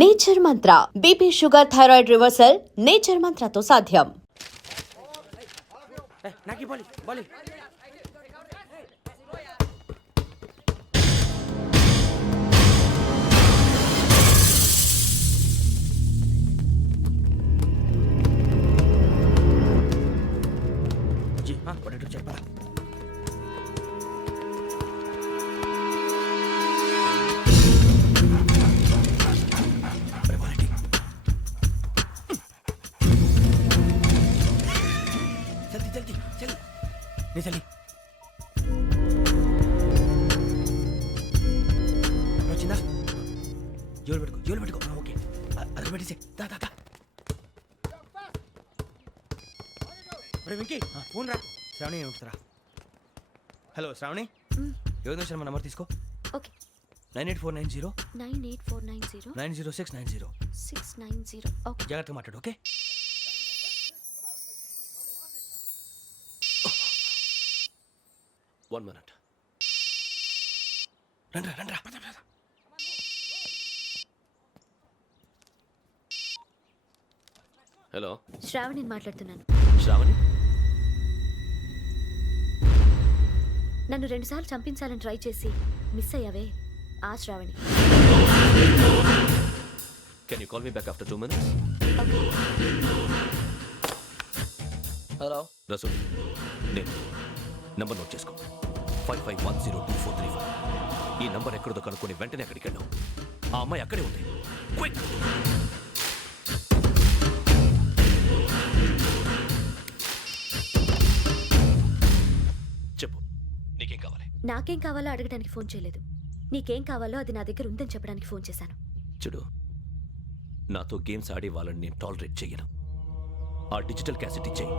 Nature Mantra BP sugar thyroid reversal Nature మంత్రతో సాధ్యం. నాకి బాలి బాలి जी हाँ बड़े चल पड़ा नहीं चली चिंदा जोल बेटको ओके अरे बेटी से दा दा दा अरे विंकी फोन रा श्रावणी उठरा हेलो श्रावणी योगेंद्र शर्मा नंबर తీసుకో ఓకే 98490 98490 90690 690 ఓకే జాగ్రత్తగా మాట్లాడు ఓకే One minute. రండ్రా హలో శ్రావణిని మాట్లాడుతున్నాను. శ్రావణి నన్ను 2 సార్లు చంపించాలని ట్రై చేసి మిస్ అయ్యావే ఆ Shravani. Can you call me back after 2 minutes? Hello Rasu నేను నంబర్ నోట్ చేసుకో 55102435. ఈ నంబర్ ఎక్కడదో కనుక్కొని వెంటనే అక్కడికి వెళ్ళావు. ఆ అమ్మాయి అక్కడే ఉంది. క్విక్ చెప్పు నీకేం కావాలి? నాకేం కావాలో అడగడానికి ఫోన్ చేయలేదు. నీకేం కావాలో అది నా దగ్గర ఉందని చెప్పడానికి ఫోన్ చేశాను. చూడు, నాతో గేమ్స్ ఆడే వాళ్ళని నేను టాలరేట్ చెయ్యను. ఆ డిజిటల్ క్యాసెట్ ఇచ్చేయి.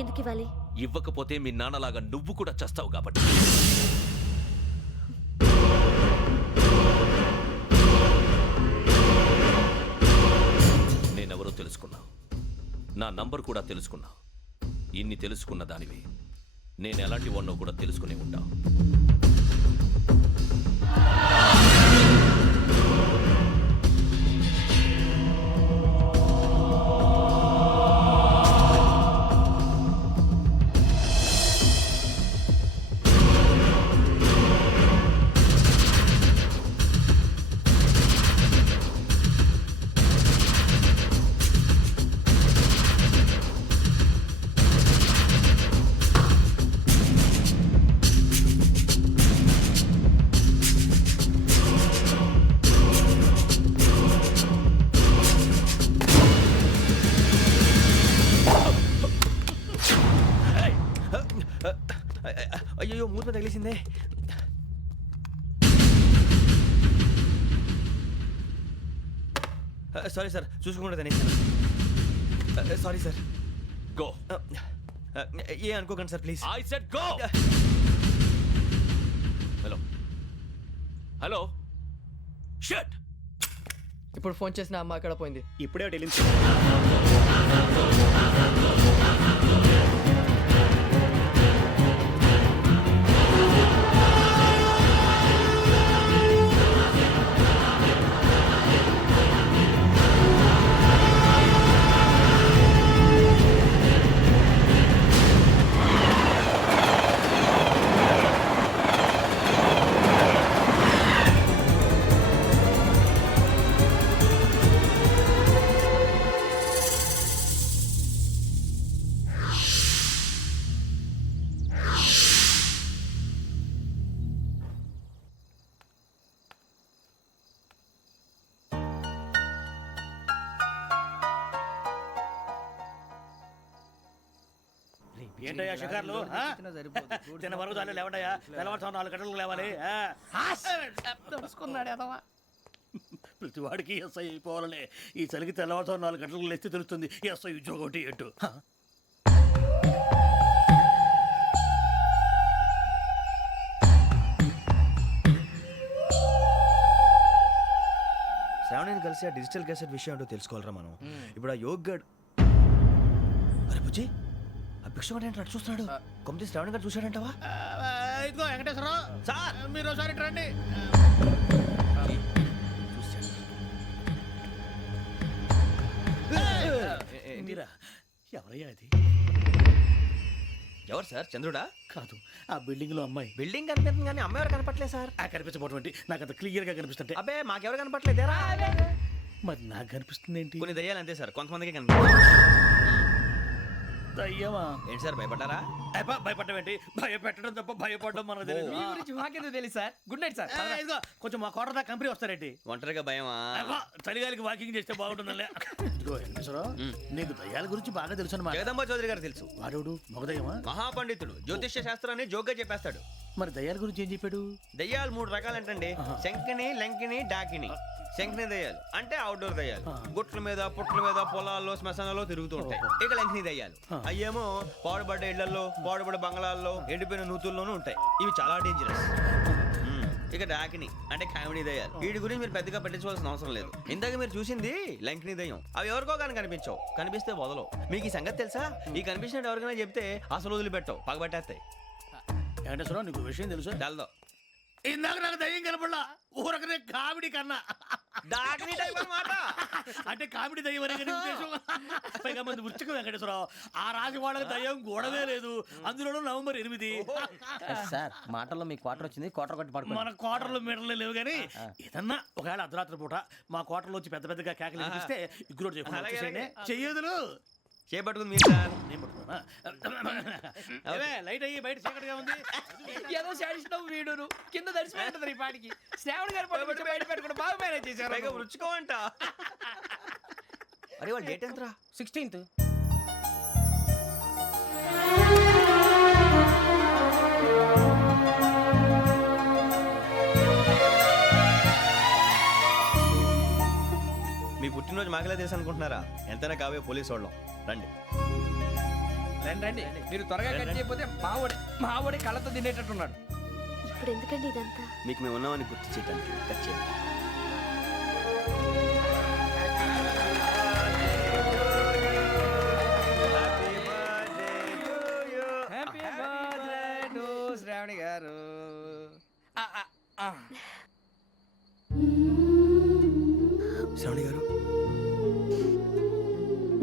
ఎందుకు ఇవ్వాలి? ఇవ్వకపోతే మీ నాన్నలాగా నువ్వు కూడా చస్తావు కాబట్టి. నేనెవరో తెలుసుకున్నావు, నా నంబర్ కూడా తెలుసుకున్నావు. ఇన్ని తెలుసుకున్న దానివి నేను ఎలాంటి వాడినో కూడా తెలుసుకునే ఉంటావు. అయ్యో మూత తగిలేసిందే. సారీ సార్, చూసుకోకుండా తినేసాను. Sorry sir. గో. ఏ అనుకోకండి sir please. I said go. Hello hello shut. ఇప్పుడు ఫోన్ చేసిన అమ్మ అక్కడ పోయింది. ఇప్పుడే వెళ్ళింది. ఏంటయ్యా షికార్లు? తిన్న వరకు దాన్ని లేవండయ్యా. తెల్లవారుతో 4 గంటలకు లేవాలి. ప్రతి వాడికి ఎస్ఐ అయిపోవాలనే ఈ చలికి తెల్లవారుతో 4 గంటలకు లేస్తే తెలుస్తుంది ఎస్ఐ ఉద్యోగం ఒకటి ఎటు. శ్రావణిని కలిసి ఆ డిజిటల్ క్యాసెట్ విషయం ఏంటో తెలుసుకోవాలరా మనం. ఇప్పుడు ఆ యోగ్ గడ్. అరే బుజ్జి, ఆ భిక్షగాడు ఏంటి అటు చూస్తున్నాడు? కొమ్మతి శ్రావణి గారు చూశాడంటావా? ఇదిగో వెంకటేశ్వరరావు సార్, మీరు ఒకసారి రండి. ఎవరయ్యా అది? ఎవరు సార్ చంద్రుడా? కాదు, ఆ బిల్డింగ్ లో అమ్మాయి. బిల్డింగ్ కనిపిస్తుంది కానీ అమ్మ ఎవరు కనపట్లేదు సార్. ఆ కనిపించబోటువంటి నాకు అంత క్లియర్ గా కనిపిస్తుంటే అబ్బే మాకెవరు కనపట్లేదేరా? మరి నాకు కనిపిస్తుంది ఏంటి? కొన్ని దయ్యాలు అంతే సార్, కొంతమందికి కనిపిస్తుంది. దయ్యమా? ఏంటి సార్ భయపడ్డారా? భయపడడం ఏంటి? భయపెట్టడం తప్ప భయపడడం మనకు తెలియదు. మీ గురించి మాకెందుకు తెలుసు సార్. Good night sir. ఇదిగో కొంచెం మా కోట దాకా కంపెనీ వస్తారేంటి? ఒంటరిగా భయమా? చలిగాలికి వాకింగ్ చేస్తే బాగుంటుందిలే. ఇదిగో వెంకటేశ్వరరావు, నీకు దయ్యాల గురించి బాగా తెలుసు అన్నమాట. జగదంబ చౌదరి గారు తెలుసు. వాడోడు మగదయ్యమా? మహాపండితుడు, జ్యోతిష్య శాస్త్రాన్ని జోగ్గా చెప్పేస్తాడు. మరి దయ్యాల గురించి ఏం చెప్పాడు? దయ్యాలు 3 రకాలంటండి. శంకిని, లంకిని, డాకిని. శంకిని దయ్యాలు అంటే అవుట్డోర్ దయ్యాలు, గుట్ల మీద పుట్ల మీద పొలాల్లో శ్మశానాల్లో తిరుగుతూ ఉంటాయి. ఇక లంకిని దయ్యాలు అయ్యేమో పాడుబడ్డ ఇళ్లలో, పాడుబడ్డ బంగ్లాల్లో, ఎండిపోయిన నూతుల్లోనూ ఉంటాయి. ఇవి చాలా డేంజరస్. ఇక డాకిని అంటే కామెడీ దయ్యాలు. వీటి గురించి మీరు పెద్దగా పట్టించుకోవాల్సిన అవసరం లేదు. ఇందాక మీరు చూసింది లంకిని దయ్యం. అవి ఎవరికో కానీ కనిపించవు, కనిపిస్తే వదలవు. మీకు ఈ సంగతి తెలుసా? ఈ కనిపించినట్టు ఎవరికైనా చెప్తే అసలు వదిలిపెట్టవు, పగబట్టేస్తాయి. వెంకటేశ్వరరావు, నీకు విషయం తెలుసు? డల్దో ఇందాక నాకు దయ్యం కనపడలా, ఊరకనే కామెడీ కన్నా. డాకిని టైప్ అన్నమాట. అంటే కామెడీ దయ్యం అనే కదా ఉద్దేశం. పైగా మంది వృచ్చిక వెంకటేశ్వరరావు, ఆ రాజు వాళ్ళకి దయ్యం గొడవే లేదు. అందులోనూ నవంబర్ 8. సార్ మాటల్లో మీ క్వార్టర్ వచ్చింది, క్వార్టర్ కొట్టి పడుకో. మన కోటర్లో మీటర్లు లేవు కానీ ఏదన్నా ఒకవేళ అర్ధరాత్రి పూట మా కోటర్లో వచ్చి పెద్ద పెద్దగా కేకలు వినిపిస్తే ఇగ్గురు చెయ్యదులు చేపట్టుకుంది మీరు సార్. నేను పట్టుకున్నా. లైట్ అయ్యి బయట చీకటిగా ఉంది. ఏదో శాడిస్తావు వీడును కింద దర్శనం ఈ పాటికి. శ్రావణ్ గారు పట్టుబట్టి బయట పెట్టుకుంటే బాగా మేనేజ్ చేశారు. పైగా రుచుకోవంట. అరే వాళ్ళ డేట్ ఎంతరా? 16th. మీ పుట్టినరోజు మాకలే తెలుసు అనుకుంటున్నారా? ఎంతైనా కావే పోలీసు వాళ్ళం. రండి రండి రండి, మీరు త్వరగా కట్ చేయకపోతే మావోడి కళ్ళతో తినేటట్టున్నాడు. ఇప్పుడు ఎందుకండి ఇదంతా? మీకు మేము ఉన్నామని గుర్తు చేయడానికి కట్ చేయండి. హ్యాపీ బర్త్డే టు శ్రావణి గారు. శ్రావణి గారు,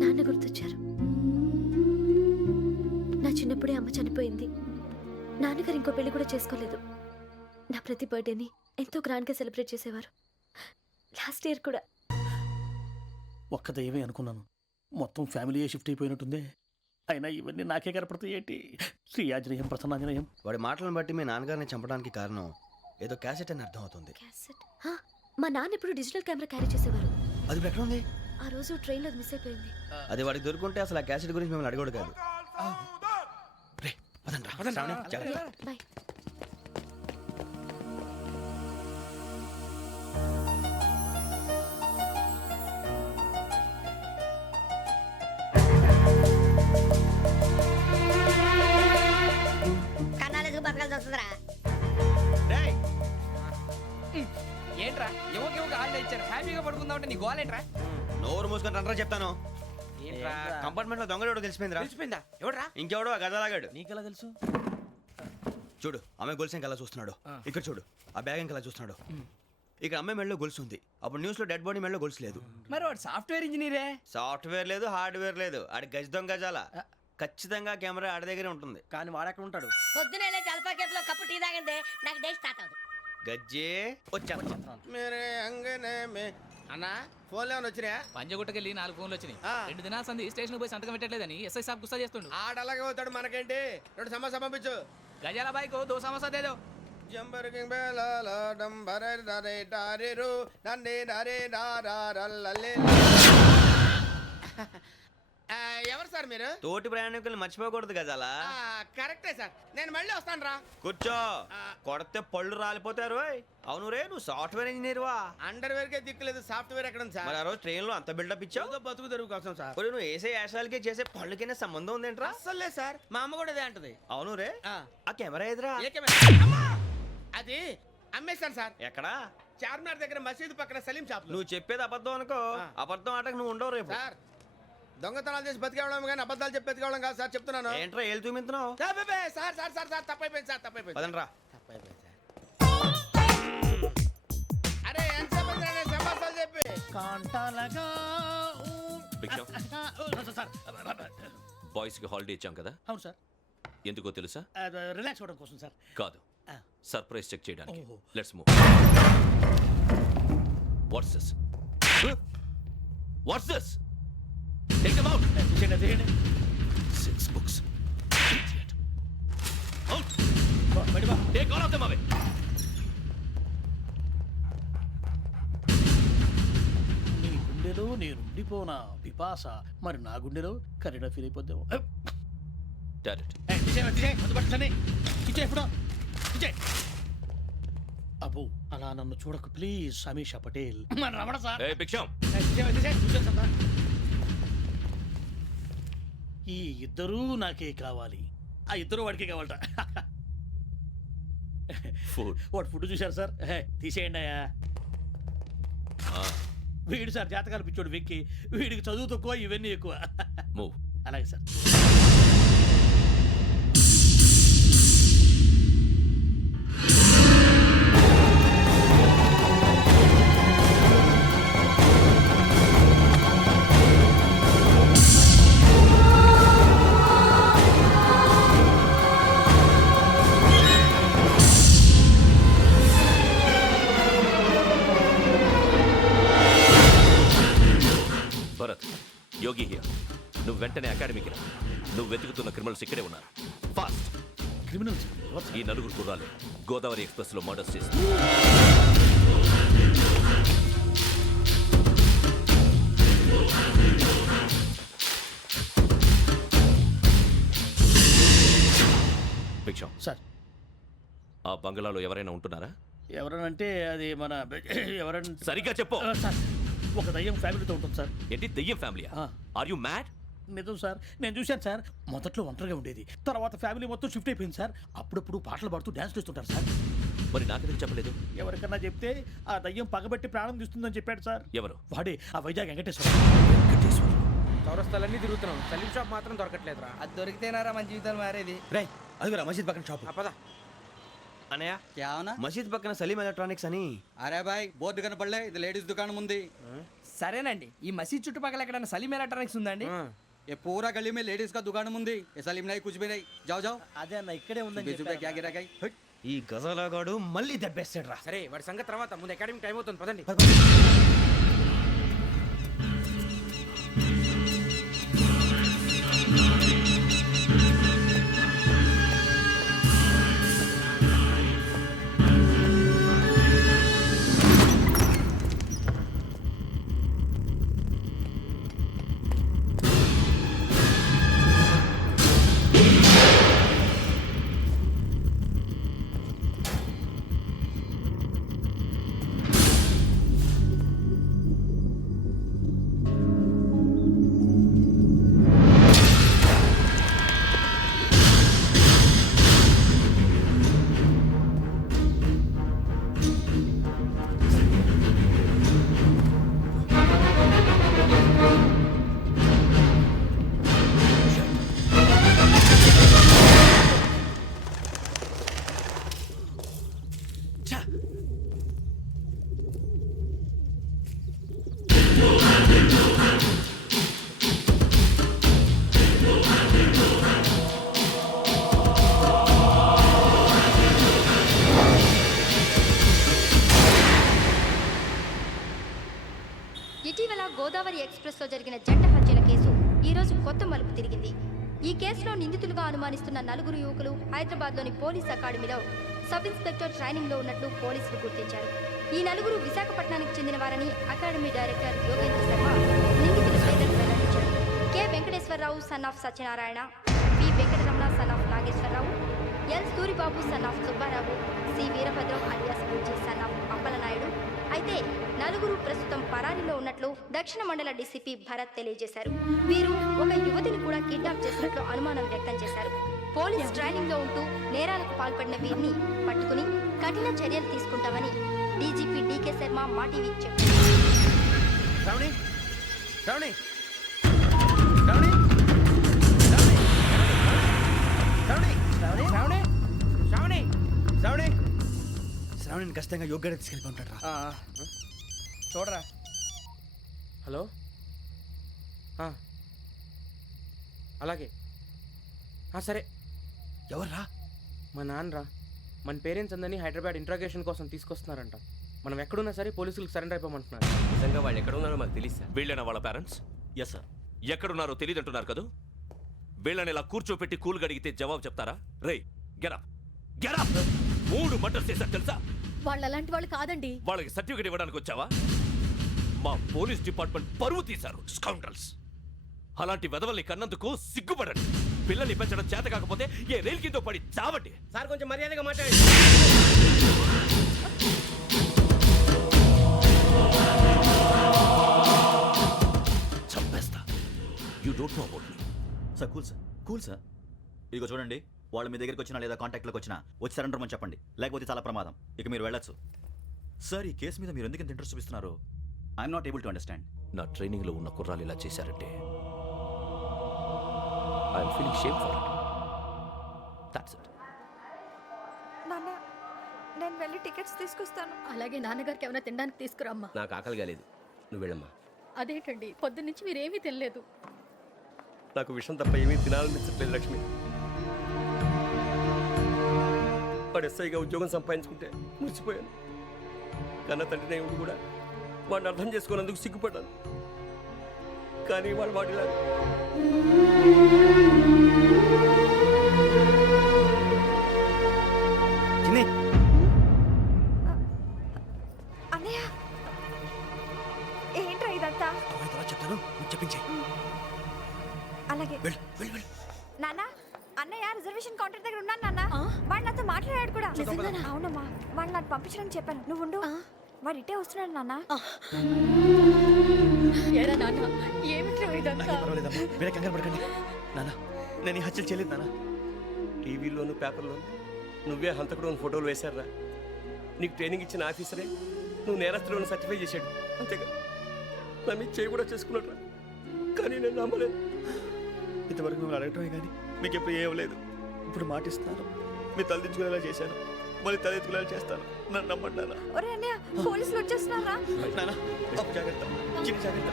నాన్న గుర్తొచ్చారు. నా చిన్నప్పుడే అమ్మ చనిపోయింది. నాన్నగారు ఇంకో పెళ్లి కూడా చేసుకోలేదు. నా ప్రతి బర్త్డేని ఎంతో గ్రాండ్గా సెలబ్రేట్ చేసేవారు. లాస్ట్ ఇయర్ కూడా. ఒక్క దయ్యమే అనుకున్నాను, మొత్తం ఫ్యామిలీ షిఫ్ట్ అయిపోయినట్టుందే. అయినా ఇవన్నీ నాకే కనపడతాయి ఏంటి? శ్రీ ఆంజనేయం ప్రసన్నాంజనేయం. వాడి మాటలను బట్టి మీ నాన్నగారిని చంపడానికి కారణం ఏదో క్యాసెట్ అని అర్థం అవుతుంది. క్యాసెట్? మా నాన్న ఇప్పుడు డిజిటల్ కెమెరా క్యారీ చేసేవారు. అది ఇప్పుడు ఎక్కడ ఉంది? ఆ రోజు ట్రైన్లో మిస్ అయిపోయింది. అది వాడికి దొరుకుంటే అసలు ఆ క్యాసెట్ గురించి మిమ్మల్ని అడగడు కాదు. రే, పదండ్రా. శ్రావణి, జాగ్రత్త. బాయ్. కన్నాలేసుకు బతకాల్సి వస్తుందిరా. రేయ్, ఏంట్రా ఎవరికి హాలిడే ఇచ్చారు, హ్యాపీగా పడుకుందామంటే నీ గోలేంట్రా? నోరు మూసుకొని రండ్రా చెప్తాను. ఏంట్రా కంపార్ట్మెంట్ లో దొంగడు తెలిసిపోయిందిరా. తెలిసిపోయిందా? ఎవడ్రా? ఇంకెవడో ఆ గదలాగాడు. నీకెలా తెలుసు? చూడు, ఆమె గొలుసు ఇంకలా చూస్తున్నాడు. ఇక్కడ చూడు, ఆ బ్యాగ్ ఇంకలా చూస్తున్నాడు. ఇక్కడ అమ్మాయి మెడలో గొలుసు ఉంది. అప్పుడు న్యూస్ లో డెడ్ బాడీ మెడలో గొలుసు లేదు. మరి వాడు సాఫ్ట్వేర్ ఇంజనీరే. సాఫ్ట్వేర్ లేదు, హార్డ్వేర్ లేదు. ఆడి గజ దొంగ గజాల. ఖచ్చితంగా కెమెరా ఆడి దగ్గరే ఉంటుంది. కానీ వాడెక్కడ ఉంటాడు? పొద్దునే లేచి అల్ఫా కేఫ్ లో కప్పు టీ తాగిందే నాకు డే స్టార్ట్ అవుతుంది. గజ్జే వచ్చా. అన్నా ఫోన్లో ఏమైనా వచ్చినా? పంజగుట్టకెళ్ళి 4 ఫోన్లు వచ్చినాయి. 2 దినాల సంది స్టేషన్ పోయి సంతకం పెట్టలేదని ఎస్ఐ సాబ్ గుస్తా చేస్తుండు. ఆడలాగే పోతాడు, మనకేంటి? 2 సమస్య పంపించు. గజాల బైక్ 2 సమస్య దేదో. జంబరకింగ్ బేలాల డంబరే డరే డారేరు నన్నే డరే డారారల్లలే. ఎవరు సార్ మీరు? తోటి ప్రయాణికుల్ని మర్చిపోకూడదు గజాల. కరెక్టే సార్, నేను మళ్ళీ వస్తాను రా. కూర్చో, కొడితే పళ్ళు రాలిపోతారు. అవును రే, నువ్వు సాఫ్ట్వేర్ ఇంజనీర్ వా? అండర్వేర్ కే దిక్కులేదు, సాఫ్ట్వేర్ ఎక్కడ ఉంది సార్? మరి ఆ రోజు ట్రైన్ లో అంత బిల్డప్ ఇచ్చావు. బతుకు తెరుగు కోసం సార్. ఒరేయ్, నువ్వు వేసే యాశాలకి చేసే పళ్ళకైనా సంబంధం ఉందేంట్రా? అస్సలు లేదు సార్, మా అమ్మ కూడా అదే అంటది. అవును రే, ఆ. ఆ కెమెరా ఎదురా? అది అమ్మేశాను సార్. ఎక్కడా? చార్మినార్ దగ్గర మసీదు పక్కన సలీం షాప్. నువ్వు చెప్పేది అబద్ధం అనుకో. ఆ. అబద్ధం ఆటకు నువ్వు ఉండవు రేపు. సార్ దొంగతనాలు చేసి బతికేవడం కానీ అబద్ధాలు చెప్పి బతికేవడం కాదు సార్, చెప్తున్నాను. ఏంట్రా ఏళ్ళు చూపించున్నావు? సార్ సార్ సార్ సార్ తప్పైపోయింది సార్, తప్పైపోయింది. పదండ్రా. తప్పైపోయింది సార్. అరే ఎంతసేపు సమాసాలు చెప్పి కాంటాలగా భిక్షం. సార్ బాయ్స్కి హాలిడే ఇచ్చాం కదా, అవును సార్. ఎందుకో తెలుసా? రిలాక్స్ అవ్వడం కోసం సార్. కాదు, సర్ప్రైజ్ చెక్ చేయడానికి. ఓహో. Let's move. What's this? What's this? Take them out. తీయండి. 6 books. Idiot. Out. బయట బా. Take all of them away. నీ గుండెలో నేనుండిపోనా పిపాస, మరి నా గుండెలో కరీడా ఫీల్ అయిపోద్దాము. Direct. అబ్బో అలా నన్ను చూడకు please, Sameesha Patel. Ramana sir. Hey, Biksham. ఈ ఇద్దరూ నాకే కావాలి, ఆ ఇద్దరు వాడికే కావాలట. Food. వాడు ఫుడ్ చూశారు సార్. తీసేయండి అయ్యా. వీడు సార్ జాతకాలు పిచ్చోడు వెక్కి, వీడికి చదువు తక్కువ ఇవన్నీ ఎక్కువ. Move. అలాగే సార్. Bharat, Yogi here. నువ్వు వెంటనే అకాడమీకి రా. నువ్వు వెతుకుతున్న క్రిమినల్స్ ఇక్కడే ఉన్నారు. ఫాస్ట్. క్రిమినల్స్ ఈ నలుగురు కుర్రాలు గోదావరి ఎక్స్ప్రెస్ లో మర్డర్స్ చేసి భిక్షం, సార్. ఆ బంగ్లాలో ఎవరైనా ఉంటున్నారా? ఎవరనంటే అది మన ఎవరంటే సరిగ్గా చెప్పు. సార్, ఒక దయ్యం ఫ్యామిలీతో ఉంటుంది సార్. ఏంటి, దెయ్యం ఫ్యామిలీయా? ఆ. Are you mad? నిజం సార్, నేను చూశాను సార్. మొదట్లో ఒంటరిగా ఉండేది, తర్వాత ఫ్యామిలీ మొత్తం షిఫ్ట్ అయిపోయింది సార్. అప్పుడప్పుడు పాటలు పాడుతూ డ్యాన్స్ చేస్తుంటారు సార్. మరి నాకెందుకు చెప్పలేదు? ఎవరికన్నా చెప్తే ఆ దయ్యం పగబెట్టి ప్రాణం తీస్తుందని చెప్పాడు సార్. ఎవరు? వాడే ఆ వైజాగ్ వెంకటేశ్వర. చౌరస్తాలన్నీ తిరుగుతున్నాం, సలీం షాప్ మాత్రం దొరకట్లేదురా. అది దొరికితేనారా మన జీవితాలు మారేది. రే అదిగురా మసీద్ పక్కన షాప్. పద. అనయ్య, क्या होना? మసీద్ పక్కన సలీం ఎలక్ట్రానిక్స్ అని. अरे भाई बोर्ड కనపడలే, ఇది లేడీస్ దుకాణం ఉంది. సరేనండి, ఈ మసీద్ చుట్టుపక్కల ఎక్కడైనా సలీం ఎలక్ట్రానిక్స్ ఉందండి? ये पूरा गली में लेडीज का दुकान मुंदी, ये सलीम नहीं कुछ भी नहीं. जाओ जाओ. అదే అన్న ఇక్కడే बीस रुपए क्या गिरा गई? ఈ గజాలగాడు మళ్ళీ దెబ్బేస్తాడు రా. సరే, వాడి సంగతి తర్వాత, ముందు అకాడమిక్ టైం అవుతుంది, పదండి. ఇటీవల గోదావరి ఎక్స్ప్రెస్లో జరిగిన జంట హత్యల కేసు ఈ రోజు కొత్త మలుపు తిరిగింది. ఈ కేసులో నిందితులుగా అనుమానిస్తున్న నలుగురు యువకులు హైదరాబాద్లోని పోలీస్ అకాడమీలో సబ్ ఇన్స్పెక్టర్ ట్రైనింగ్లో ఉన్నట్లు పోలీసులు గుర్తించారు. ఈ నలుగురు విశాఖపట్నానికి చెందిన వారని అకాడమీ డైరెక్టర్ యోగేంద్ర శర్మ నిందితుల పేర్లను వెల్లడించారు. K Venkateswararao son of Satyanarayana, P Venkataramana son of Nageswararao, L Suribabu son of Subbarao, C Veerabhadram alias Bujji son of Appalanaidu. అయితే నలుగురు ప్రస్తుతం పరారీలో ఉన్నట్లు దక్షిణ మండల డీసీపీ భరత్ తెలియజేశారు. వీరు ఒక యువతిని కూడా కిడ్నాప్ చేసినట్లు అనుమానం వ్యక్తం చేశారు. పోలీస్ ట్రైనింగ్ లో ఉంటూ నేరాలకు పాల్పడిన వీరిని పట్టుకుని కఠిన చర్యలు తీసుకుంటామని డీజీపీ డీకే శర్మ మా టీవీకి చెప్పారు. శ్రావణి, శ్రావణి, శ్రావణి, శ్రావణి, శ్రావణి, శ్రావణి, శ్రావణి, శ్రావణి, శ్రావణిని ఖచ్చితంగా యోగ్యత తీసుకెళ్ళి ఉంటాడు రా. చూడరా. హలో, అలాగే సరే. ఎవర్రా? మా నాన్నరా మన పేరెంట్స్ అందరినీ హైదరాబాద్ ఇంట్రాగేషన్ కోసం తీసుకొస్తున్నారంట. మనం ఎక్కడున్నా సరే పోలీసులకు సరెండర్ అయిపోమంటున్నారు. నిజంగా వాళ్ళు ఎక్కడ ఉన్నారో మాకు తెలియదు సార్. వీళ్ళేనా వాళ్ళ పేరెంట్స్? Yes sir. ఎక్కడున్నారో తెలియదంటున్నారు కదా. వీళ్ళని ఇలా కూర్చోపెట్టి కూల్ అడిగితే జవాబు చెప్తారా? రేయ్ గెటప్ గెటప్. 3 మర్డర్స్ చేశారు తెలుసా? వాళ్ళు అలాంటి వాళ్ళు కాదండి. వాళ్ళకి సర్టిఫికేట్ ఇవ్వడానికి వచ్చావా? మా పోలీస్ డిపార్ట్మెంట్ పరువు తీశారు స్కౌండ్రల్స్. అలాంటి వెధవల్ని కన్నందుకు సిగ్గుపడండి. పిల్లల్ని పెంచడం చేత కాకపోతే ఏ రైలు కింద పడి చావండి. సార్ కొంచెం మర్యాదగా మాట్లాడండి. చంపేస్తా. You don't know about me. Sir cool sir. ఇదిగో చూడండి, వాళ్ళు మీ దగ్గరికి వచ్చినా లేదా కాంటాక్ట్లోకి వచ్చినా వచ్చి సరెండర్ అని చెప్పండి, లేకపోతే చాలా ప్రమాదం. ఇక మీరు వెళ్ళొచ్చు. సార్, ఈ కేసు మీద మీరు ఎందుకు ఇంత ఇంట్రెస్ట్ చూపిస్తున్నారు? I'm not able to understand. నా ట్రైనింగ్లో ఉన్న కుర్రాలు ఇలా చేశారంటే I'm feeling shame for it. That's it. నాన్న నేను వెళ్ళి టికెట్స్ తీసుకొస్తాను. అలాగే నాన్నగారికి ఏమైనా తినడానికి తీసుకురామ్మా. నాకు ఆకలి కాలేదు, నువ్వు వెళ్ళమ్మా. అదేంటండి పొద్దున్నుంచి మీరేమీ తినలేదు. నాకు విషయం తప్ప ఏమీ తినాలనిపించట్లేదు లక్ష్మి. వాడు ఎస్ఐగా ఉద్యోగం సంపాదించుకుంటే మురిసిపోయాను. కన్న తండ్రినే ఉండి కూడా వాడిని అర్థం చేసుకున్నందుకు సిగ్గుపడ్డాను. కానీ వాడిలా అన్నయ్య ఏంట్రా ఇదంతా? చెప్తాను, చెప్పించే. అలాగే నాన్న, అన్నయ్య రిజర్వేషన్ కౌంటర్ దగ్గర ఉన్నాను నాన్న. వాడు నాతో మాట్లాడాడు కూడా. అవునమ్మా, వాడు నాకు పంపించడానికి చెప్పాను. నువ్వు ఉండు, వాడు ఇటే వస్తున్నాడు నాన్న. ఏరా నాన్న, ఏమిట్రా ఇదంతా? మీరే కంగారు పడకండి నాన్న. నేను ఈ హత్యలు చేయలేదు నాన్న. టీవీలోను పేపర్లోను నువ్వే హంతకుడు ఫోటోలు వేశారా? నీకు ట్రైనింగ్ ఇచ్చిన ఆఫీసరే నువ్వు నేరస్తులను సర్టిఫై చేశాడు. అంతేగా నా మీద చేయి కూడా చేసుకున్నట్రా. కానీ నేను నమ్మలేదు. ఇంతవరకు మిమ్మల్ని అడగటమే కానీ మీకు ఎప్పుడు ఏమలేదు. ఇప్పుడు మాటిస్తాను, మీ తలదించుకునేలా చేశాను, మళ్ళీ తలెత్తుకునేలా చేస్తాను. నన్ను నమ్మండి నాన్న. ఒరే అన్నయ్య, పోలీసులు వచ్చేస్తున్నారా? నాన్న జాగ్రత్త, చిన్న జాగ్రత్త.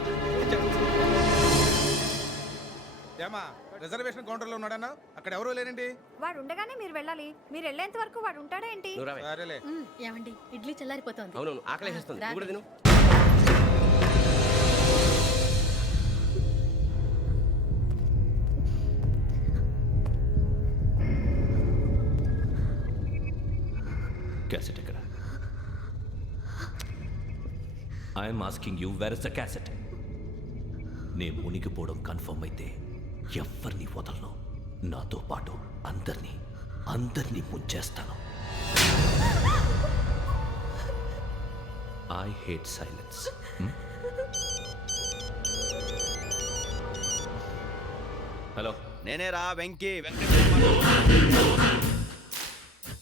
ఏమా రిజర్వేషన్ కౌంటర్లో ఉన్నాడన్నా? అక్కడ ఎవరూ లేనండి. వాడు ఉండగానే మీరు వెళ్ళాలి. మీరు వెళ్ళేంత వరకు వాడు ఉంటాడా ఏంటి? సరేలే. ఏమండి ఇడ్లీ చల్లారిపోతోంది. అవును, ఆకలేస్తుంది. రా. నువ్వు కూడా తిను. క్యాసెట్ ఎక్కడ? I'm asking you, where is the cassette? నే మునిగిపోవడం కన్ఫర్మ్ అయితే ఎవరిని వదలను. నాతో పాటు అందరినీ ముంచేస్తాను. I hate silence. హలో, నేనే రా వెంకీ.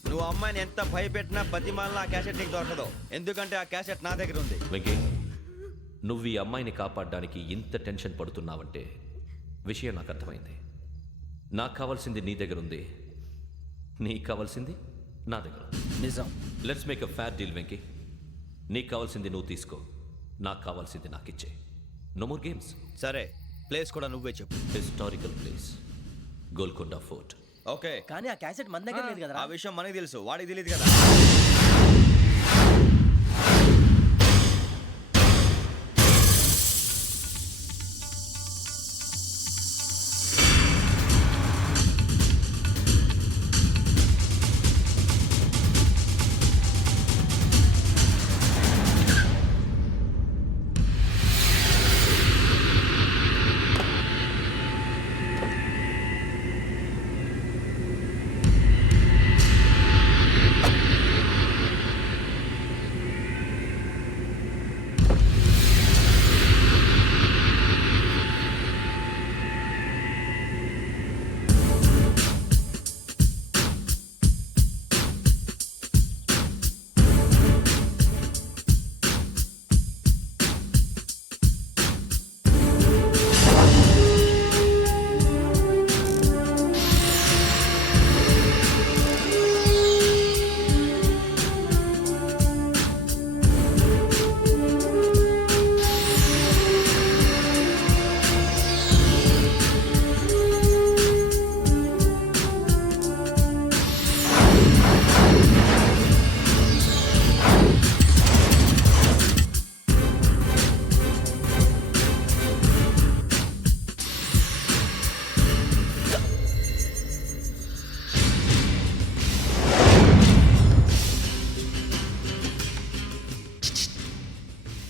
నువ్వు అమ్మాయిని ఎంత భయపెట్టినా బతిమాలినా ఆ క్యాసెట్ నీకు దొరకదు. ఎందుకంటే ఆ క్యాసెట్ నా దగ్గర ఉంది. వెంకీ, నువ్వు ఈ అమ్మాయిని కాపాడడానికి ఇంత టెన్షన్ పడుతున్నావంటే విషయం నాకు అర్థమైంది. నాకు కావాల్సింది నీ దగ్గర ఉంది, నీకు కావాల్సింది నా దగ్గర. నిజం. Let's make a fair deal Venky. నీకు కావాల్సింది నువ్వు తీసుకో, నాకు కావాల్సింది నాకు ఇచ్చే. No more games. సరే, ప్లేస్ కూడా నువ్వే చెప్పు. Historical place, Golconda fort. Okay, కానీ ఆ క్యాసెట్ మన దగ్గర లేదు కదా. ఆ విషయం మనకి తెలుసు, వాడికి తెలియదు కదా.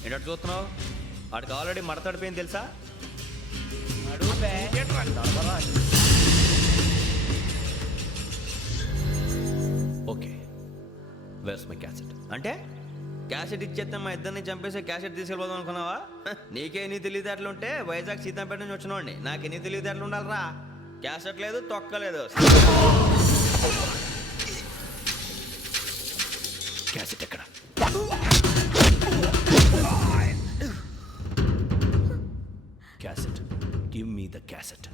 ఏంటో చూస్తున్నావు? వాడికి ఆల్రెడీ మడతడిపోయింది తెలుసా? Okay, where's my cassette? అంటే క్యాసెట్ ఇచ్చేస్తే మా ఇద్దరిని చంపేసి క్యాసెట్ తీసుకెళ్ళిపోదాం అనుకున్నావా? నీకే ఎన్ని తెలివితేటలు ఉంటే వైజాగ్ సీతంపేట నుంచి వచ్చినవాడిని నాకు ఎన్ని తెలివితేటలు ఉండాలరా? క్యాసెట్ లేదు, తొక్కలేదు. క్యాసెట్ ఎక్కడ? Cassette, give me the cassette.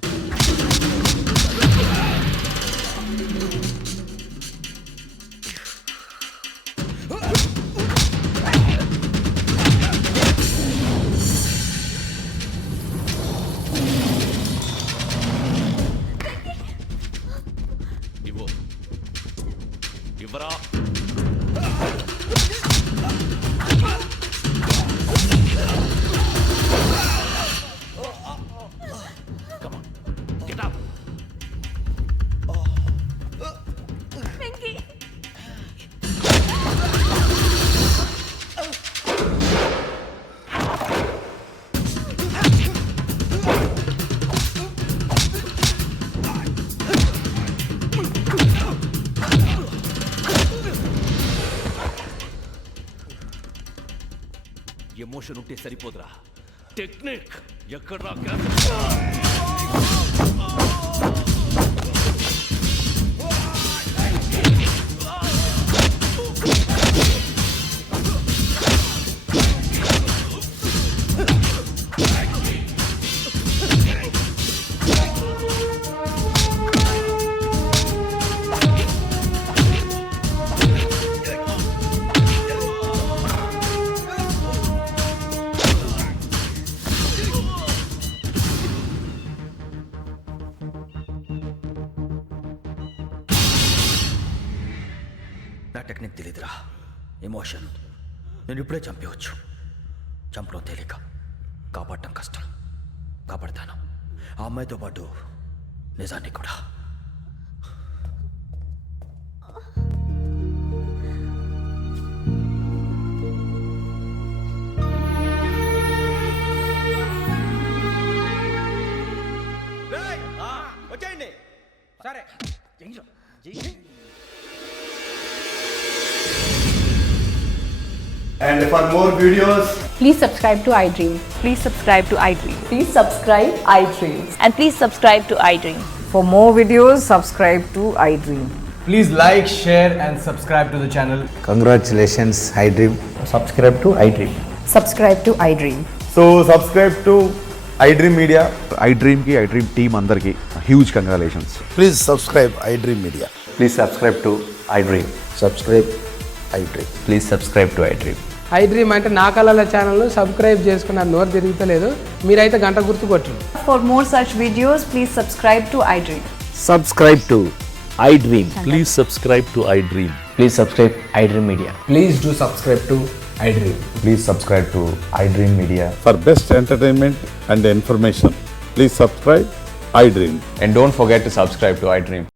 ఇవ్వు, ఇవ్వరా. Come on, get up. Emotion ఉంటే సరిపోదురా, టెక్నిక్ ఎక్కడ్రా? నా టెక్నిక్ తెలీదురా, ఎమోషన్. నేను ఇప్పుడే చంపేయచ్చు. చంపడం తేలిక, కాపాడటం కష్టం. కాపాడతాను ఆ అమ్మాయితో పాటు నిజాన్ని కూడా. వచ్చేయండి. సరే. And for more videos, please subscribe to iDream. Please subscribe to iDream. Please subscribe iDream. And please subscribe to iDream. For more videos, subscribe to iDream. please like, share and subscribe to the channel. Congratulations, iDream. Subscribe to iDream. Subscribe to iDream. So subscribe to iDream Media. iDream ki iDream team andarki huge congratulations. Please subscribe iDream Media. Please subscribe to iDream. Subscribe iDream. Please subscribe to iDream. iDream అంటే నా కళల channel subscribe చేసుకున్న నోరు తిరుగుతలేదు. మీరైతే గంట గుర్తు కొట్టండి. For more such videos, please subscribe to iDream. Subscribe to iDream. Please subscribe to iDream. Please subscribe iDream Media. Please do subscribe to iDream. Please subscribe to iDream Media. For best entertainment and information, please subscribe iDream. And don't forget to subscribe to iDream.